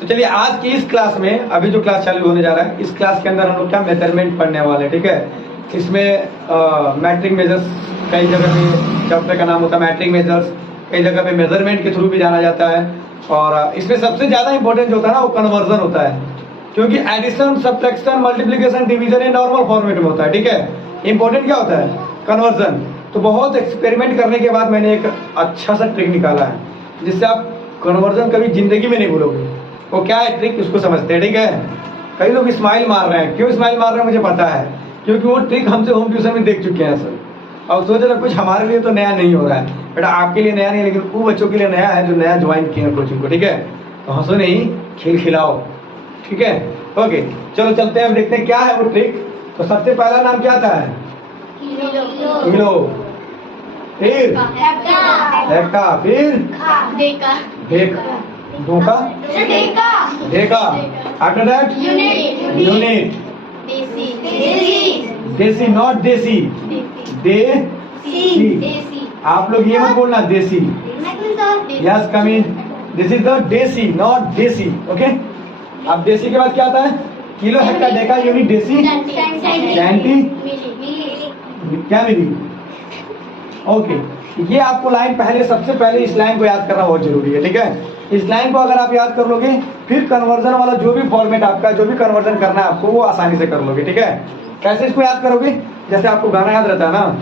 तो चलिए आज की इस क्लास में, अभी जो क्लास चालू होने जा रहा है, इस क्लास के अंदर हम लोग क्या मेजरमेंट पढ़ने वाले हैं, ठीक है। इसमें मैट्रिक मेजर्स, कई जगह पे चैप्टर का नाम होता है मैट्रिक मेजर्स, कई जगह पे मेजरमेंट के थ्रू भी जाना जाता है। और इसमें सबसे ज़्यादा इंपॉर्टेंट जो होता है ना वो कन्वर्जन होता है, क्योंकि एडिशन, सब्ट्रैक्शन, मल्टीप्लिकेशन, डिवीजन ये नॉर्मल फॉर्मेट में होता है, ठीक है। इंपॉर्टेंट क्या होता है? कन्वर्जन। तो बहुत एक्सपेरिमेंट करने के बाद मैंने एक अच्छा सा ट्रिक निकाला है जिससे आप कन्वर्जन कभी जिंदगी में नहीं भूलोगे। वो क्या है ट्रिक, उसको समझते हैं, ठीक है। कई लोग स्माइल मार रहे हैं, क्यों स्माइल मार रहे हैं मुझे पता है, क्योंकि वो ट्रिक हमसे होम ट्यूशन में देख चुके हैं सर। अब सोच रहे कुछ हमारे लिए तो नया नहीं हो रहा है बेटा, आपके लिए नया नहीं, लेकिन वो बच्चों के लिए नया है जो नया ज्वाइन किए हैं कोचिंग को, ठीक है। तो हंसो नहीं, खेल खिलाओ, ठीक है। ओके, चलो चलते हैं, अब देखते हैं क्या है वो ट्रिक। तो सबसे पहला नाम क्या आता है? किलो। फिर हेक्टा, फिर डेका, धोखा, डेका, आफ्टर दैट यूनिट, देसी, नॉट देसी, देसी। आप लोग ये मत बोलना देसी, yes come in, this is the देसी, नॉट देसी, ओके। अब देसी के बाद क्या आता है? किलो, हेक्टा, डेका, यूनिट, देसी, सेंटी, क्या मिली? ओके, ये आपको लाइन पहले, सबसे पहले इस लाइन को याद करना बहुत जरूरी है, ठीक है। इस लाइन को अगर आप याद कर लोगे, फिर कन्वर्जन वाला जो भी फॉर्मेट आपका, जो भी कन्वर्जन करना है आपको, वो आसानी से कर लोगे, ठीक है। कैसे इसको याद करोगे? जैसे आपको गाना याद रहता है ना,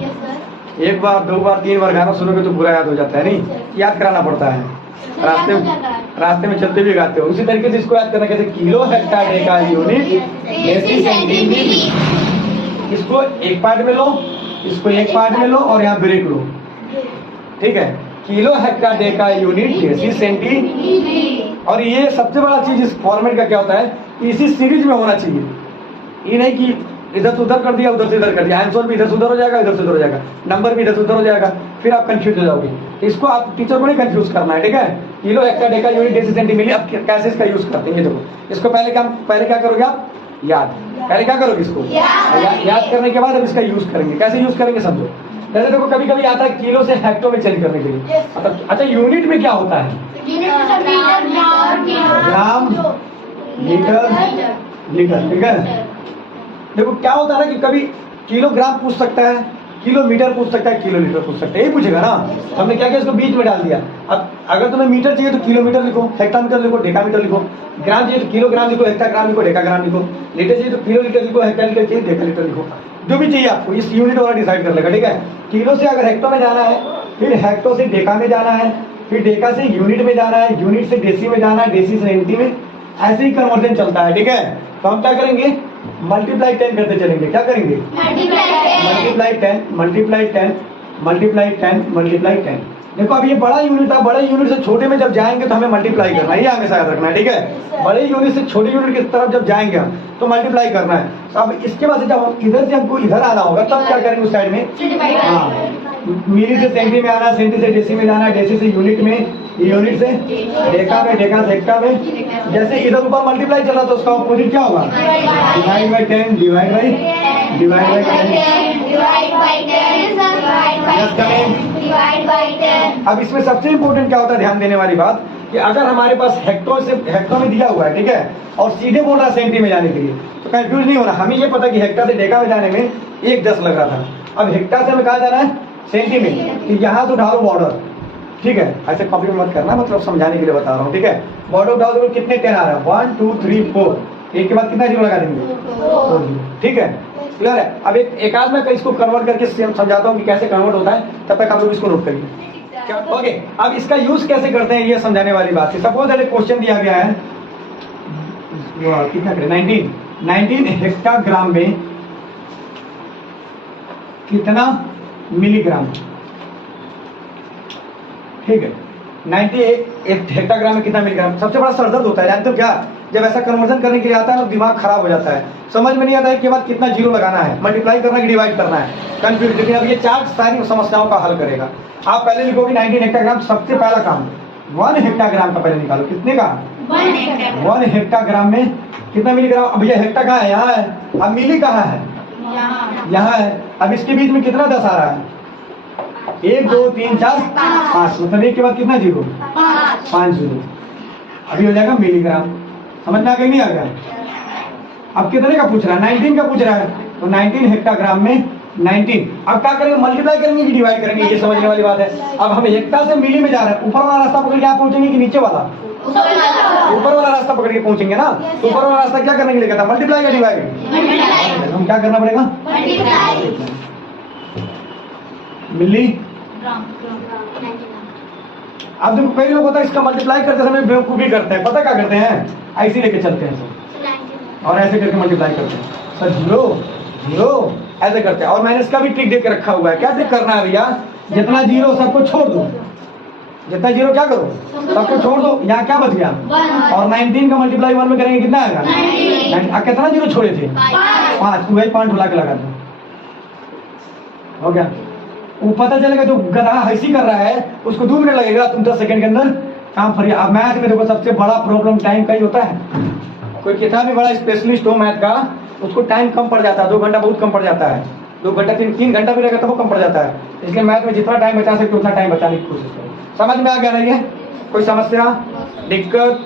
एक बार, दो बार, तीन बार गाना सुनोगे तो पूरा याद हो जाता है, नहीं याद कराना पड़ता है, रास्ते में चलते भी गाते हो। उसी तरीके से इसको याद करना, कैसे? किलो, हेक्टा, डेका, यूनिट, देसी, सेंटी, मिली। इसको एक पार्ट में लो, इसको एक पार्ट में लो और यहाँ ब्रेक लो, ठीक है। किलो, हेक्टा, डेका, यूनिट, देसी, सेंटी। और ये सबसे बड़ा चीज इस फॉर्मेट का क्या होता है, इसी सीरीज में होना चाहिए। ये नहीं कि इधर से उधर कर दिया, उधर से इधर कर दिया, आंसर भी इधर से उधर हो जाएगा, इधर से उधर हो जाएगा, नंबर भी इधर से उधर हो जाएगा, फिर आप कंफ्यूज हो जाओगे। इसको आप टीचर को नहीं कंफ्यूज करना है, ठीक है। किलो, हेक्टा, डेका, यूनिट, देसी, सेंटी, मिली। अब कैसे इसका यूज करते हैं देखो। इसको पहले क्या करोगे आप? याद। पहले क्या करोगे? इसको याद करने के बाद अब इसका यूज करेंगे। कैसे यूज करेंगे समझो। जैसे देखो कभी कभी आता है किलो से हेक्टो में चेंज करने के लिए। अच्छा, यूनिट में क्या होता है? ग्राम, लीटर, ठीक है। देखो क्या होता है ना कि कभी किलोग्राम पूछ सकता है, किलोमीटर पूछ सकता है, किलोलीटर पूछ सकता है, यही पूछेगा ना। हमने क्या किया, इसको बीच में डाल दिया। अब अगर तुम्हें मीटर चाहिए तो किलोमीटर लिखो, हेक्टामीटर लिखो, डेकामीटर लिखो। ग्राम चाहिए तो किलोग्राम लिखो, हेक्टाग्राम लिखो, डेकाग्राम लिखो। लीटर चाहिए तो किलोलीटर लिखो, हेक्टालीटर चाहिए डेकालीटर लिखो। जो भी चाहिए आपको, इस यूनिट वाला डिसाइड कर लेगा, ठीक है। किलो से अगर हेक्टो में जाना है, फिर हेक्टो से डेका में जाना है, फिर डेका से यूनिट में जाना है, यूनिट से देसी में जाना है, देसी से सेंटी में, ऐसे ही कन्वर्जन चलता है, ठीक है। तो हम क्या करेंगे? मल्टीप्लाई 10 करते चलेंगे। क्या करेंगे? Multiply 10, multiply 10, multiply 10, multiply 10। देखो अब ये बड़ा यूनिट था, बड़े यूनिट से छोटे में जब जाएंगे तो हमें मल्टीप्लाई करना है, ये हमेशा याद रखना है, ठीक है। बड़े यूनिट से छोटे यूनिट की तरफ जब जाएंगे हम तो मल्टीप्लाई करना है। अब इसके बाद जब इधर से हमको इधर आना होगा तब क्या करेंगे? उस साइड में हाँ, मिली से सेंटी में आना, सेंटी से डेसी में जाना, डेसी से यूनिट में, यूनिट से डेका में, डेका से हेक्टा में। जैसे इधर ऊपर मल्टीप्लाई चला तो उसका ऑपोजिट क्या होगा? Divide by 10, divide by 10। अब इसमें सबसे इंपॉर्टेंट क्या होता है, ध्यान देने वाली बात, कि अगर हमारे पास हेक्टो में दिया हुआ है, ठीक है, और सीधे बोल रहा है सेंटी में जाने के लिए, तो कंफ्यूज नहीं होना। हमें ये पता कि हेक्टा से डेका में जाने में 1:10 लग रहा था। अब हेक्टा से हमें कहा जाना है? सेंटी में। तो यहाँ से उठा लो बॉर्डर, ठीक है। ऐसे कॉपी में मत करना, मतलब समझाने के लिए बता रहा हूँ, ठीक है। बॉर्डर उठाओ तो कितने 10 आ रहा है? 1 2 3 4। एक के बाद कितना जीरो लगा देंगे? 4, ठीक है। क्लियर है। अब एक आध मैं इसको कन्वर्ट करके समझाता हूँ कि कैसे कन्वर्ट होता है, तब तक आप लोग इसको नोट करिए। ओके, अब इसका यूज कैसे करते हैं ये समझाने वाली बात है। सपोज एक क्वेश्चन दिया गया है, कितना करें, 19 हेक्टाग्राम में कितना मिलीग्राम, ठीक है। 98 हेक्टाग्राम में कितना मिलीग्राम। सबसे बड़ा सरदर्द होता है, जानते हो क्या? जब ऐसा कन्वर्जन करने के लिए आता है ना, दिमाग खराब हो जाता है, समझ में नहीं आता है कि बाद कितना जीरो लगाना है, मल्टीप्लाई करना है कि डिवाइड करना है, कंफ्यूज। लेकिन अब ये चार्ट सारी समस्याओं का हल करेगा। आप पहले लिखोगे 19 हेक्टाग्राम, सबसे पहला काम 1 हेक्टाग्राम का पहले निकालो। कितने का? 1 हेक्टाग्राम में कितना मिलीग्राम। अब ये हेक्टा कहाँ है? यहाँ है। अब मिली कहाँ है? यहाँ है। अब इसके बीच में कितना 10 आ रहा है? 1 2 3 4 5, मतलब एक के बाद कितना जीरो? 5 जीरो। अभी हो जाएगा मिलीग्राम। समझ में आ गया नहीं आ गया? अब कितने का पूछ रहा है? 19 का पूछ रहा है, तो 19 हेक्टाग्राम में 19। अब क्या करेंगे? मल्टीप्लाई करेंगे कि डिवाइड करेंगे? ये समझने वाली बात है। अब हम हेक्टा से मिली में जा रहे हैं, ऊपर वाला रास्ता पकड़ के आप पहुंचेंगे कि नीचे वाला? ऊपर वाला रास्ता पकड़ के पहुंचेंगे ना। तो ऊपर वाला रास्ता क्या करने के लिए कहता है? मल्टीप्लाई या डिवाइड? हम क्या करना पड़ेगा? मिली। अब देखो कई लोग होता है इसका मल्टीप्लाई करते समय बेवकूफी करते हैं। पता क्या करते हैं? ऐसे लेके चलते हैं सर, और ऐसे करके मल्टीप्लाई करते हैं सर, जीरो जीरो ऐसे करते हैं। और मैंने इसका भी ट्रिक दे के रखा हुआ है। क्या ट्रिक करना है भैया? जितना जीरो सबको छोड़ दो, जितना जीरो क्या करो सबको छोड़ दो। यहाँ क्या बच गया? और 19 का मल्टीप्लाई 1 में करेंगे कितना आएगा? कितना जीरो छोड़े थे? 5। वही 5 ढुला के लगा दो, हो गया। वो पता चलेगा जो गधा हंसी कर रहा है उसको 2 मिनट लगेगा, तुम 10 सेकंड के अंदर काम फरिया। अब मैथ में देखो सबसे बड़ा प्रॉब्लम टाइम का ही होता है। कोई कितना भी बड़ा स्पेशलिस्ट हो मैथ का, उसको टाइम कम पड़ जाता है। 2 घंटा बहुत कम पड़ जाता है। 2 घंटा 3 घंटा भी रहेगा तो वो कम पड़ जाता है। इसलिए मैथ में जितना टाइम बचा सकते उतना टाइम बचाने की कोशिश करो। समझ में आ गया नहीं है? कोई समस्या, दिक्कत,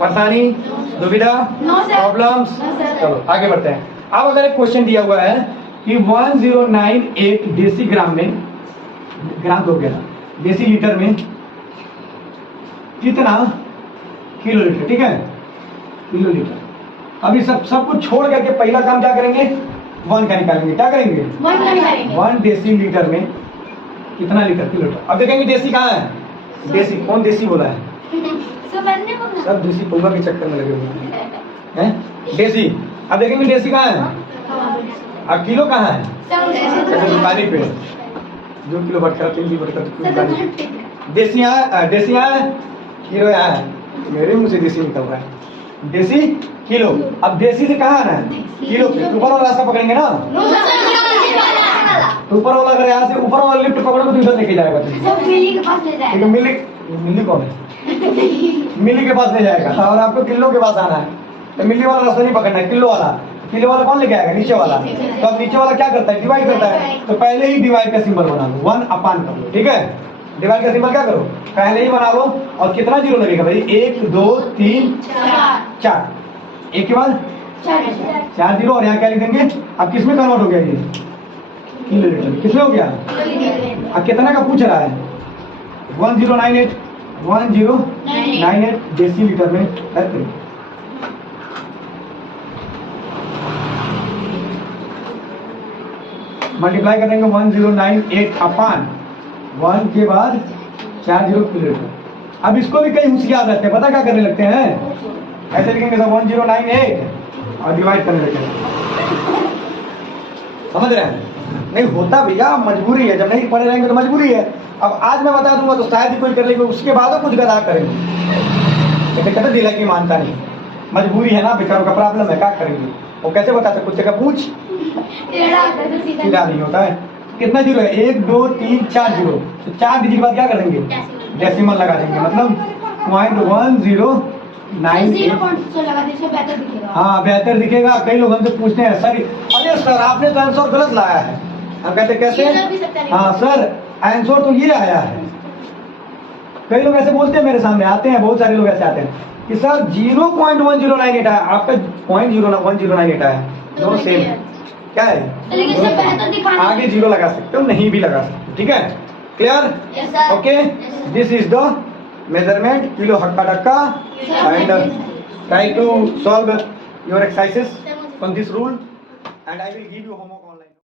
परेशानी, दुविधा, प्रॉब्लम्स? चलो आगे बढ़ते हैं। अब अगर एक क्वेश्चन दिया हुआ है कि 1098 देसी ग्राम में, ग्राम हो गया, देसी लीटर में कितना किलो लीटर? ठीक है, किलो लीटर। अभी सब कुछ छोड़ करके पहला काम क्या करेंगे? 1 का निकालेंगे। क्या करेंगे? 1 देसी लीटर में कितना लीटर किलो लीटर? अब देखेंगे देसी कहाँ है? देसी कौन देसी बोला है? सब देसी पौवा के चक्कर में लगे हुए हैं। देसी। अब देखेंगे देसी कहाँ है? अब किलो कहाँ है? दुकानी पे जो किलो बटकर 3 किलो बटकर देसी यहाँ, देसी यहाँ है, किलो यहाँ है। मेरे मुंह से देसी निकल रहा है, देसी किलो। अब देसी से कहाँ आना है? किलो पे। ऊपर वाला रास्ता पकड़ेंगे ना, तो ऊपर वाला अगर यहाँ से ऊपर वाला लिफ्ट पकड़ो तो इधर लेके जाएगा। मिली के पास ले जाएगा। मिली कौन है? मिली के पास ले जाएगा। और आपको किलो के पास आना है, तो मिली वाला रास्ता नहीं पकड़ना है, किलो वाला। किलो वाला कौन लेके आएगा? नीचे वाला। तो अब नीचे वाला क्या करता है? डिवाइड करता है। तो पहले ही डिवाइड का सिंबल बना लो, 1 अपान कर लो। ठीक है, डिवाइड का सिंबल क्या करो? पहले ही बना लो। और कितना जीरो लगेगा भाई? 1 2 3 4। एक के बाद 4 जीरो। और यहाँ क्या लिख देंगे? अब किसमें कन्वर्ट हो गया ये? Kilo litre. किसमें हो गया? अब कितना का पूछ रहा है? 1098 देसी लीटर में करते। मल्टीप्लाई करेंगे 1098 अपान 1 के बाद 40 किलो लीटर। अब इसको भी कई होशियार रहते हैं। पता क्या करने लगते हैं? ऐसे लिखेंगे सब 1098 और डिवाइड करने लगते हैं। समझ रहे हैं? नहीं होता भैया, मजबूरी है। जब नहीं पढ़े रहेंगे तो मजबूरी है। अब आज मैं बता दूंगा तो शायद ही कोई कर लेंगे, उसके बाद कुछ गधा करेंगे। लेकिन कहते दिला की मानता नहीं, मजबूरी है ना, बेचारों का प्रॉब्लम है, क्या करेंगे? वो कैसे बताते? कुछ जगह पूछ सीधा नहीं होता है। कितना जीरो है? 1 2 3 4 जीरो। तो 4 डिजिट बाद क्या करेंगे? डेसिमल लगा देंगे, मतलब 0.1098। हाँ बेहतर दिखेगा। कई लोग हमसे पूछते हैं सर, अरे सर आपने तो आंसर गलत लाया है। हम कहते कैसे? हाँ सर आंसर तो ये आया है। कई लोग ऐसे बोलते हैं, मेरे सामने आते हैं, बहुत सारे लोग ऐसे आते हैं कि सर 0.1098 आया, आपका 0.1098 आया। दोनों सेम है। क्या है? आगे जीरो लगा सकते हो, नहीं भी लगा सकते। ठीक है, clear? Okay, this is the measurement kilo hakka dakka, and try to solve your exercises on this rule, and I will give you homework online.